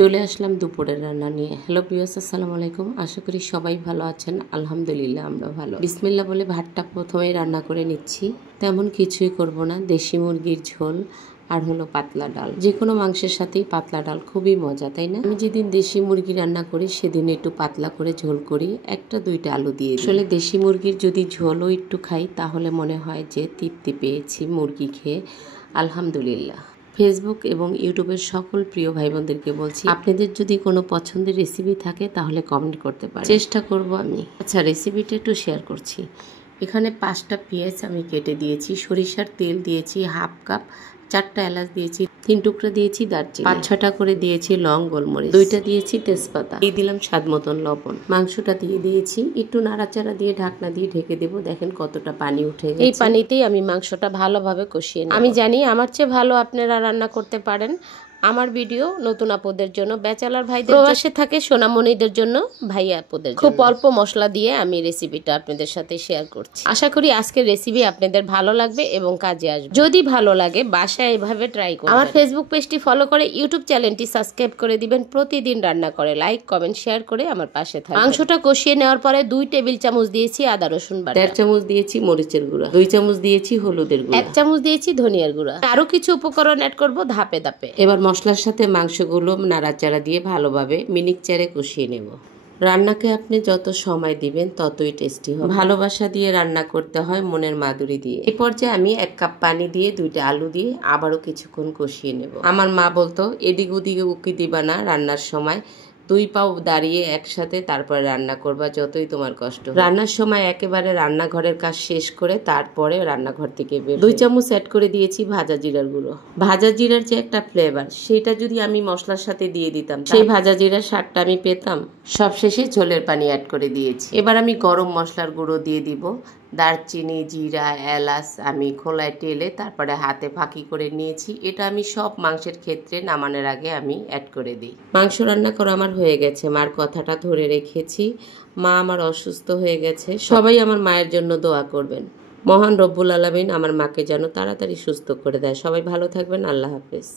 চলে আসলাম দুপুরের রান্না নিয়ে। হ্যালো ভিউয়ার্স, আসসালামু আলাইকুম। আশা করি সবাই ভালো আছেন। আলহামদুলিল্লাহ আমরা ভালো। বিসমিল্লাহ বলে ভাতটা প্রথমেই রান্না করে নিচ্ছি। তেমন কিছুই করব না, দেশি মুরগির ঝোল আর হলো পাতলা ডাল। যে কোনো মাংসের সাথেই পাতলা ডাল খুবই মজা, তাই না? আমি যেদিন দেশি মুরগি রান্না করি সেদিন একটু পাতলা করে ঝোল করি, একটা দুইটা আলু দিয়ে। আসলে দেশি মুরগির যদি ঝোলও একটু খাই তাহলে মনে হয় যে তৃপ্তি পেয়েছি মুরগি খেয়ে। আলহামদুলিল্লাহ। ফেসবুক এবং ইউটিউবের সকল প্রিয় ভাই বোনদেরকে বলছি, আপনাদের যদি কোনো পছন্দের রেসিপি থাকে তাহলে কমেন্ট করতে পারেন, চেষ্টা করব আমি। আচ্ছা, রেসিপিটা একটু শেয়ার করছি। এখানে 5টা পেঁয়াজ আমি কেটে দিয়েছি, সরিষার তেল দিয়েছি হাফ কাপ, 4টা এলাচ দিয়েছি, 3 টুকরা দিয়েছি দারচিনি, 5-6টা করে দিয়েছি লং, গোলমরিচ, 2টা দিয়েছি তেজপাতা, দিয়ে দিলাম স্বাদ মতন লবণ। মাংসটা দিয়ে দিয়েছি, একটু নাড়াচাড়া দিয়ে ঢাকনা দিয়ে ঢেকে দেবো। দেখেন কতটা পানি উঠে গেছে। এই পানিতেই আমি মাংসটা ভালোভাবে কষিয়ে নেব। আমি জানি আমার চেয়ে ভালো আপনারা রান্না করতে পারেন। আমার ভিডিও নতুন আপুদের জন্য, ব্যাচেলর ভাইদের, প্রবাসে থাকে সোনামণিদের জন্য, ভাইয়া আপুদের খুব অল্প মশলা দিয়ে আমি রেসিপিটা আপনাদের সাথে শেয়ার করছি। আশা করি আজকের রেসিপি আপনাদের ভালো লাগবে এবং কাজে আসবে। যদি ভালো লাগে বাসায় এভাবে ট্রাই করবেন। আমার ফেসবুক পেজটি ফলো করে ইউটিউব চ্যানেলটি সাবস্ক্রাইব করে দিবেন। প্রতিদিন রান্না করে লাইক কমেন্ট শেয়ার করে আমার পাশে থাকবেন। মাংসটা কষিয়ে নেওয়ার পরে 2 টেবিল চামচ দিয়েছি আদা রসুন বাটা, 1.5 চামচ দিয়েছি মরিচের গুঁড়া, 2 চামচ দিয়েছি হলুদের গুঁড়া, 1 চামচ দিয়েছি ধনিয়ার গুঁড়া। আরো কিছু উপকরণ অ্যাড করব ধাপে ধাপে। এবার মশলার সাথে মাংসগুলো নাড়াচাড়া দিয়ে ভালোভাবে মিনিট 4 কষিয়ে নেব। রান্নাকে আপনি যত সময় দিবেন ততই টেস্টি হবে। ভালোবাসা দিয়ে রান্না করতে হয়, মনের মাধুরী দিয়ে। এই পর্যায়ে আমি 1 কাপ পানি দিয়ে 2টা আলু দিয়ে আবারও কিছুক্ষণ কষিয়ে নেব। আমার মা বলতো, এদিক ওদিকে উকি দিবা না রান্নার সময়, 2 পাও দাঁড়িয়ে একসাথে তারপরে রান্না করবা, যতই তোমার কষ্ট। রান্নার সময় একেবারে রান্নাঘরের কাজ শেষ করে তারপরে রান্নাঘর থেকে বের। 2 চামচ অ্যাড করে দিয়েছি ভাজা জিরার গুঁড়ো। ভাজা জিরার যে একটা ফ্লেভার, সেটা যদি আমি মশলার সাথে দিয়ে দিতাম, সেই ভাজা জিরার স্বাদটা আমি পেতাম। সবশেষে ঝোলের পানি অ্যাড করে দিয়েছি। এবার আমি গরম মশলার গুঁড়ো দিয়ে দিব, দারচিনি, জিরা, এলাচ আমি খোলায় টেলে তারপরে হাতে ফাঁকি করে নিয়েছি। এটা আমি সব মাংসের ক্ষেত্রে নামানোর আগে আমি অ্যাড করে দিই। মাংস রান্না করা আমার হয়ে গেছে, মার কথাটা ধরে রেখেছি। মা আমার অসুস্থ হয়ে গেছে, সবাই আমার মায়ের জন্য দোয়া করবেন। মহান রব্বুল আলামিন আমার মাকে যেন তাড়াতাড়ি সুস্থ করে দেয়। সবাই ভালো থাকবেন। আল্লাহ হাফেজ।